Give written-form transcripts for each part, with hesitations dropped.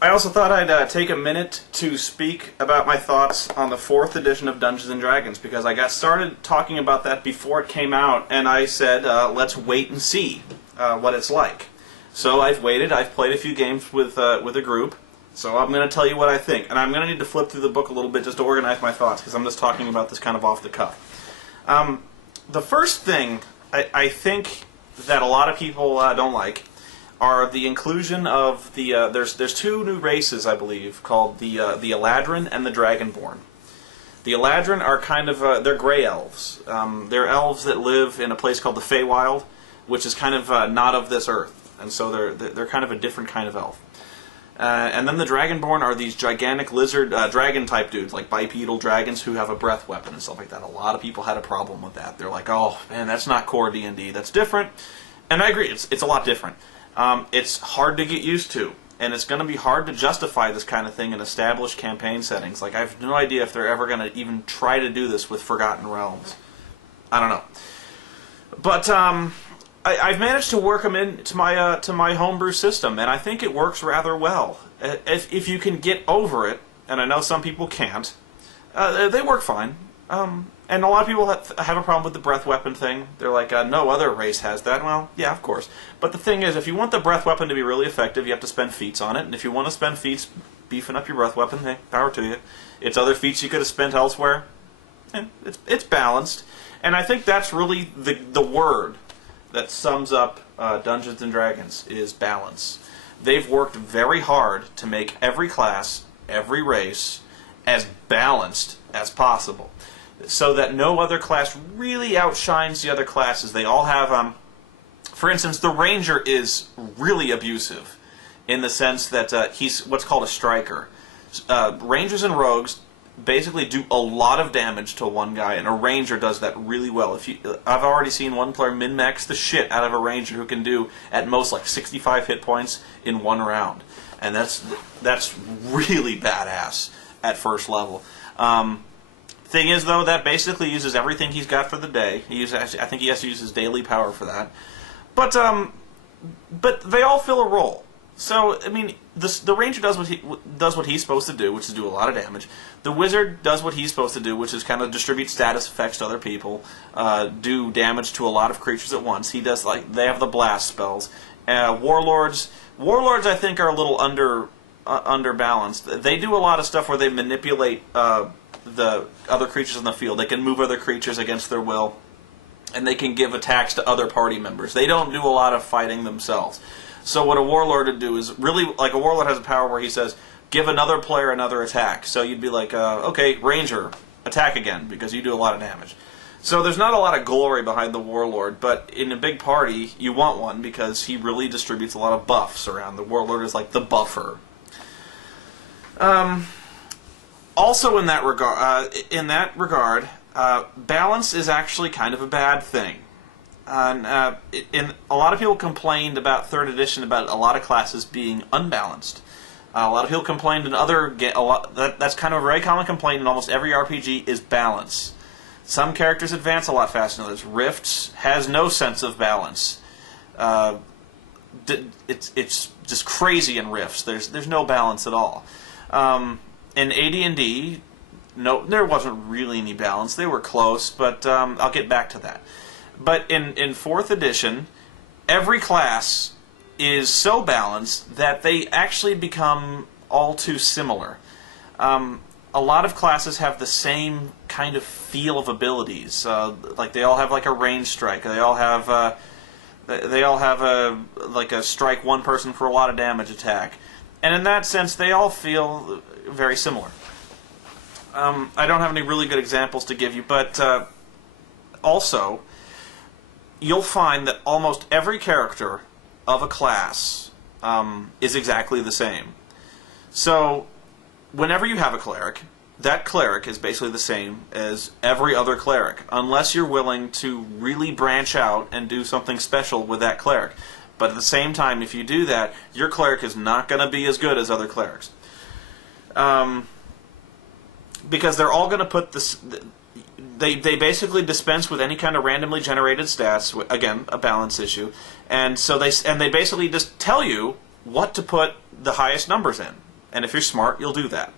I also thought I'd take a minute to speak about my thoughts on the 4th edition of Dungeons & Dragons, because I got started talking about that before it came out, and I said, let's wait and see what it's like. So I've waited, I've played a few games with a group, so I'm going to tell you what I think. And I'm going to need to flip through the book a little bit just to organize my thoughts, because I'm just talking about this kind of off the cuff. The first thing I think that a lot of people don't like are the inclusion of the there's two new races, I believe, called the Eladrin and the Dragonborn. The Eladrin are kind of they're gray elves. They're elves that live in a place called the Feywild, which is kind of not of this earth, and so they're kind of a different kind of elf. And then the Dragonborn are these gigantic lizard dragon type dudes, like bipedal dragons who have a breath weapon and stuff like that. A lot of people had a problem with that. They're like, oh man, that's not core D&D. That's different. And I agree, it's a lot different. It's hard to get used to, and it's going to be hard to justify this kind of thing in established campaign settings. Like, I have no idea if they're ever going to even try to do this with Forgotten Realms. I don't know. But I've managed to work them into my homebrew system, and I think it works rather well. If you can get over it, and I know some people can't, they work fine. And a lot of people have a problem with the breath weapon thing. They're like, no other race has that. Well, yeah, of course. But the thing is, if you want the breath weapon to be really effective, you have to spend feats on it. And if you want to spend feats beefing up your breath weapon, hey, power to you. It's other feats you could have spent elsewhere. It's balanced. And I think that's really the word that sums up Dungeons & Dragons, is balance. They've worked very hard to make every class, every race, as balanced as possible, so that no other class really outshines the other classes. They all have, for instance, the Ranger is really abusive in the sense that he's what's called a striker. Rangers and Rogues basically do a lot of damage to one guy, and a Ranger does that really well. I've already seen one player min-max the shit out of a Ranger who can do at most like 65 hit points in one round, and that's really badass at first level. Thing is, though, that basically uses everything he's got for the day. I think he has to use his daily power for that. But they all fill a role. So I mean, the Ranger does what he's supposed to do, which is do a lot of damage. The Wizard does what he's supposed to do, which is kind of distribute status effects to other people, do damage to a lot of creatures at once. He does they have the blast spells. Warlords, I think, are a little underbalanced. They do a lot of stuff where they manipulate the other creatures in the field. They can move other creatures against their will, and they can give attacks to other party members. They don't do a lot of fighting themselves. So what a Warlord would do is really, like, a Warlord has a power where he says, give another player another attack. So you'd be like, okay, Ranger, attack again, because you do a lot of damage. So there's not a lot of glory behind the Warlord, but in a big party, you want one, because he really distributes a lot of buffs around. The Warlord is like the buffer. Also, in that regard, balance is actually kind of a bad thing. And a lot of people complained about 3rd edition about a lot of classes being unbalanced. A lot of people complained in that's kind of a very common complaint in almost every RPG is balance. Some characters advance a lot faster than others. Rifts has no sense of balance. It's just crazy in Rifts. There's no balance at all. In AD&D, no, there wasn't really any balance. They were close, but I'll get back to that. But in 4th edition, every class is so balanced that they actually become all too similar. A lot of classes have the same kind of feel of abilities. Like they all have like a range strike. They all have a strike one person for a lot of damage attack. And in that sense, they all feel very similar. I don't have any really good examples to give you, but also, you'll find that almost every character of a class is exactly the same. So, whenever you have a cleric, that cleric is basically the same as every other cleric, unless you're willing to really branch out and do something special with that cleric. But at the same time, if you do that, your cleric is not going to be as good as other clerics. Because they're all going to put this... They basically dispense with any kind of randomly generated stats. Again, a balance issue. And so they basically just tell you what to put the highest numbers in. And if you're smart, you'll do that.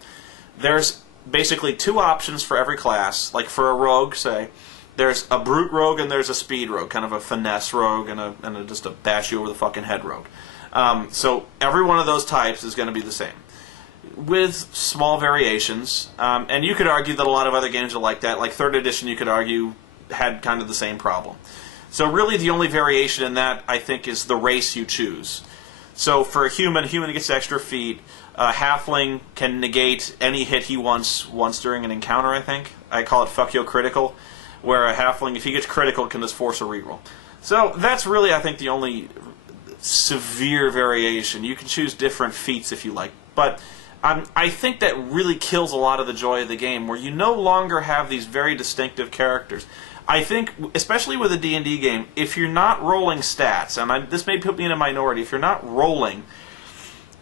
There's basically 2 options for every class. Like for a rogue, say, there's a brute rogue and there's a speed rogue, kind of a finesse rogue and just a bash you over the fucking head rogue. So every one of those types is going to be the same, with small variations. And you could argue that a lot of other games are like that. Like 3rd edition, you could argue, had kind of the same problem. So really the only variation in that, I think, is the race you choose. So for a human gets extra feet. Halfling can negate any hit he wants once during an encounter, I think. I call it fuck yo critical, where a halfling, if he gets critical, can just force a reroll. So that's really, I think, the only severe variation. You can choose different feats if you like. But I think that really kills a lot of the joy of the game, where you no longer have these very distinctive characters. I think, especially with a D&D game, if you're not rolling stats, and this may put me in a minority, if you're not rolling,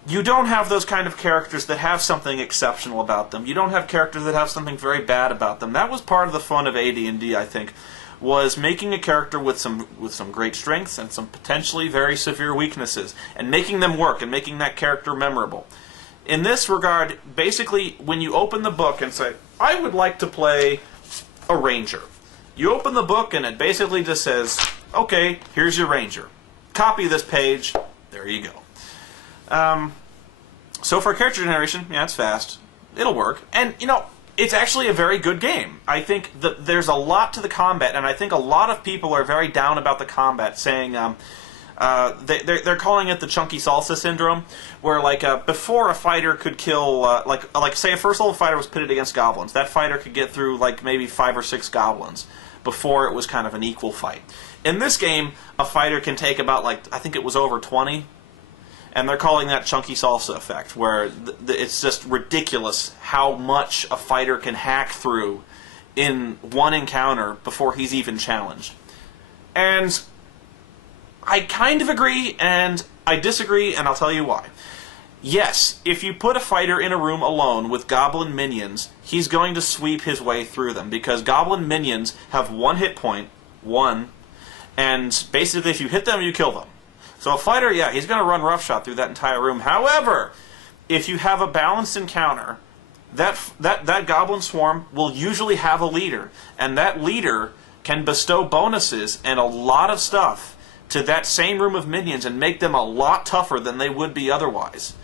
you don't have those kind of characters that have something exceptional about them. You don't have characters that have something very bad about them. That was part of the fun of AD&D, I think, was making a character with some great strengths and some potentially very severe weaknesses, and making them work and making that character memorable. In this regard, basically, when you open the book and say, I would like to play a ranger, you open the book and it basically just says, okay, here's your ranger. Copy this page, there you go. So for character generation, yeah, it's fast. It'll work. And, you know, it's actually a very good game. I think that there's a lot to the combat, and I think a lot of people are very down about the combat, saying they're calling it the chunky salsa syndrome, where like before a fighter could kill like say a first level fighter was pitted against goblins, that fighter could get through like maybe 5 or 6 goblins before it was kind of an equal fight. In this game, a fighter can take about, like, I think it was over 20. And they're calling that chunky salsa effect, where it's just ridiculous how much a fighter can hack through in one encounter before he's even challenged. And I kind of agree, and I disagree, and I'll tell you why. Yes, if you put a fighter in a room alone with goblin minions, he's going to sweep his way through them, because goblin minions have 1 hit point, 1, and basically if you hit them, you kill them. So a fighter, yeah, he's going to run roughshod through that entire room. However, if you have a balanced encounter, that goblin swarm will usually have a leader, and that leader can bestow bonuses and a lot of stuff to that same room of minions and make them a lot tougher than they would be otherwise.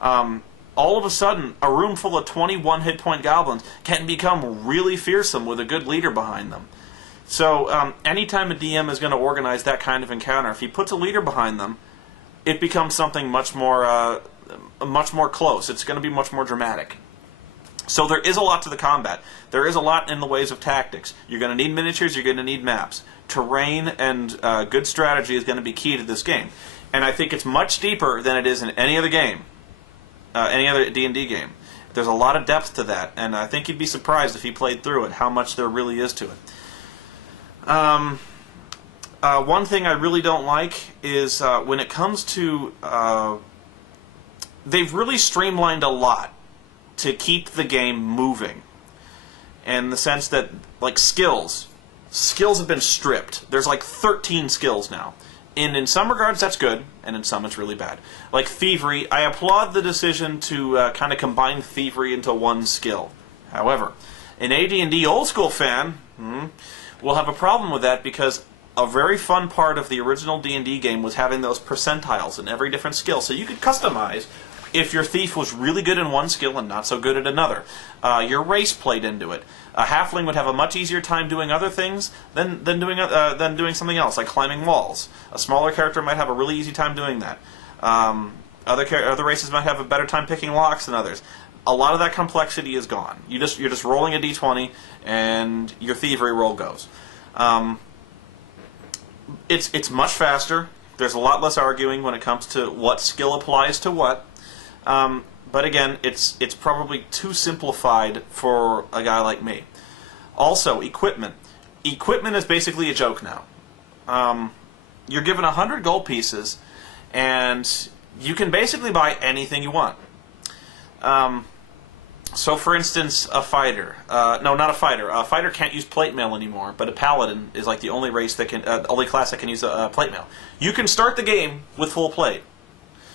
All of a sudden, a room full of 21 hit point goblins can become really fearsome with a good leader behind them. So anytime a DM is going to organize that kind of encounter, if he puts a leader behind them, it becomes something much more close. It's going to be much more dramatic. So there is a lot to the combat. There is a lot in the ways of tactics. You're going to need miniatures, you're going to need maps. Terrain and good strategy is going to be key to this game. And I think it's much deeper than it is in any other game, any other D&D game. There's a lot of depth to that, and I think you'd be surprised if you played through it, how much there really is to it. One thing I really don't like is when it comes to... they've really streamlined a lot to keep the game moving. In the sense that, like, skills have been stripped. There's like 13 skills now. In some regards, that's good, and in some, it's really bad. Like Thievery, I applaud the decision to kind of combine Thievery into one skill. However, an AD&D old school fan will have a problem with that, because a very fun part of the original D&D game was having those percentiles in every different skill. So you could customize if your thief was really good in one skill and not so good at another. Your race played into it. A halfling would have a much easier time doing other things than doing something else, like climbing walls. A smaller character might have a really easy time doing that. Other races might have a better time picking locks than others. A lot of that complexity is gone. You're just rolling a d20, and your thievery roll goes. It's much faster. There's a lot less arguing when it comes to what skill applies to what. But again, it's probably too simplified for a guy like me. Also, equipment. Equipment is basically a joke now. You're given 100 gold pieces, and you can basically buy anything you want. So, for instance, a fighter. No, not a fighter. A fighter can't use plate mail anymore, but a paladin is like the only race that can, only class that can use plate mail. You can start the game with full plate.